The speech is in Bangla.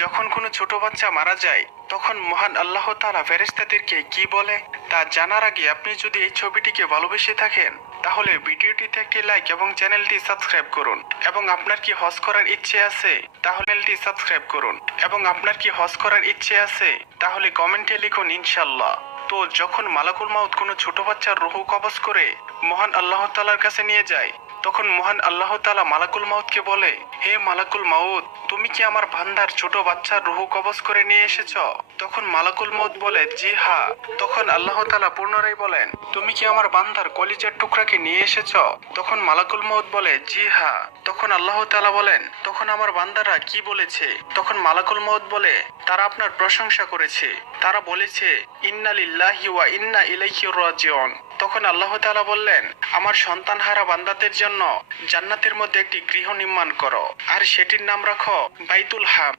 যখন কোনো ছোট বাচ্চা মারা যায় তখন মহান আল্লাহ তাআলা ফেরেশতাদেরকে কি বলে তা জানার আগে আপনি যদি এই ছবিটিকে ভালোবেসে থাকেন তাহলে ভিডিওটিতে একটি লাইক এবং চ্যানেলটি সাবস্ক্রাইব করুন। এবং আপনার কি হজ করার ইচ্ছে আছে তাহলে চ্যানেলটি সাবস্ক্রাইব করুন। এবং আপনার কি হজ করার ইচ্ছে আছে তাহলে কমেন্টে লিখুন ইনশাআল্লাহ। তো যখন মালাকুল মাউত কোনো ছোট বাচ্চার রূহ কবজ করে মহান আল্লাহ তাআলার কাছে নিয়ে যায় তখন মহান আল্লাহ তাআলা মালাকুল মাউতকে বলে, হে মালাকুল মাউত, তুমি কি আমার বান্দার ছোট বাচ্চার রূহ কবজ করে নিয়ে এসেছো? তখন মালাকুল মাউত বলে, জি হ্যাঁ। তখন আল্লাহ তাআলা পুনরায় বলেন, তুমি কি আমার বান্দার কলিজার টুকরাকে নিয়ে এসেছো? তখন মালাকুল মাউত বলে, জি হ্যাঁ। তখন আল্লাহ তাআলা বলেন, তখন আমার বান্দারা কি বলেছে? তখন মালাকুল মাউত বলে, তারা আপনার প্রশংসা করেছে। তারা বলেছে, ইন্না লিল্লাহি ওয়া ইন্না ইলাইহি রাজিউন। তখন আল্লাহ তাআলা বললেন, আমার সন্তানহারা বান্দাদের জন্য জান্নাতের মধ্যে একটি গৃহ নির্মাণ করো আর সেটির নাম রাখো বাইতুল হাম।